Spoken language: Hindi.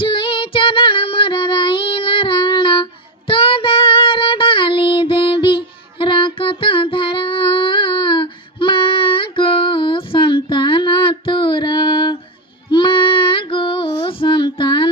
छुई चरण मोर रहिला राण तो दार डाली देवी रखत धरा मागो संतान तुर मागो संतान